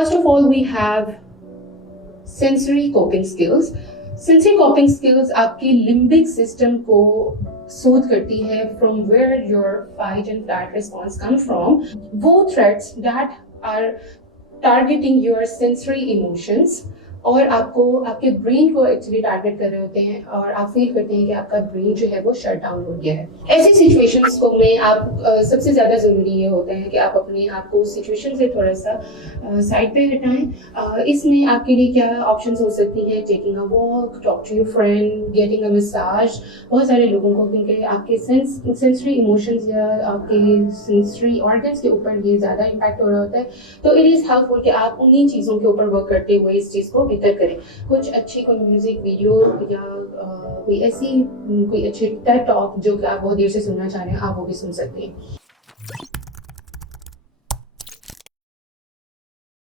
First of all, we have sensory coping skills. Sensory coping skills आपकी limbic system को soothe करती है from where your fight and flight response come from, वो threats that are targeting your sensory emotions और आपको आपके brain को actually target कर रहे होते हैं और आप फील करते हैं कि आपका ब्रेन जो है वो शट डाउन हो गया है। ऐसी सिचुएशंस को में आप सबसे ज़्यादा ज़रूरी ये होता है कि आप अपने आप को सिचुएशन से थोड़ा सा साइड पे हटाएं। इसमें आपके लिए क्या ऑप्शंस हो सकती हैं? Taking a walk, talk to your friend, getting a massage. बहुत सारे लोगों को क्योंकि आपके सेंसरी इमोशंस या आपके सेंसरी ऑर्गन्स के ऊपर ये ज़्यादा इम्पैक्ट हो रहा होता है, तो इट इज़ हेल्पफुल कि आप उन्हीं चीज़ों के ऊपर वर्क करते हुए इस चीज़ को बेहतर करें। कुछ अच्छी कोई म्यूजिक वीडियो या कोई अच्छी टेड टॉक जो कि आप बहुत देर से सुनना चाह रहे हैं, आप वो भी सुन सकते हैं।